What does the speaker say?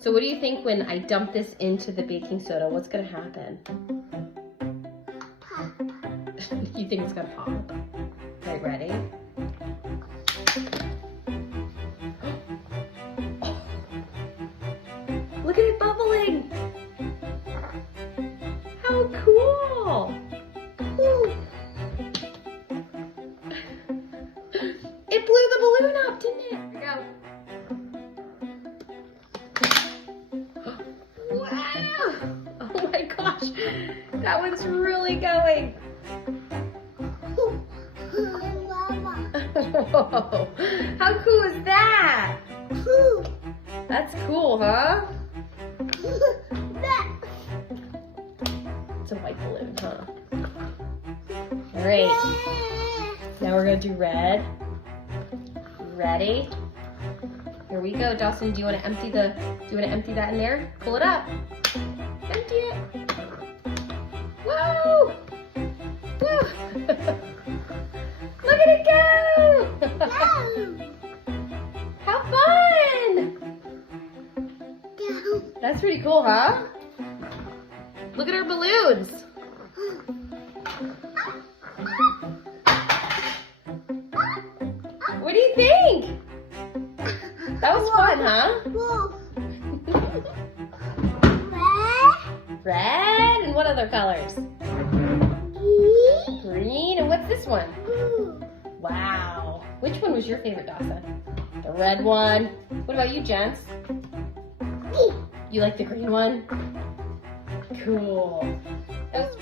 So what do you think when I dump this into the baking soda? What's gonna happen? Pop. You think it's gonna pop? Okay, ready? Look at it bubbling! How cool! Ooh. It blew the balloon up, didn't it? Here we go. Wow! Oh my gosh, that one's really going. Whoa. How cool is that? Ooh. That's cool, huh? That. It's a white balloon, huh? All right, now we're gonna do red. Ready? Here we go, Dawson. Do you want to empty that in there? Pull it up. Empty it. Whoa! Woo! Look at it go! How fun! That's pretty cool, huh? Look at our balloons. What do you think? That was fun, huh? Whoa. Red, and what other colors? Red. Green, and what's this one? Ooh. Wow. Which one was your favorite, Dawson? The red one. What about you, Jens? You like the green one? Cool. That was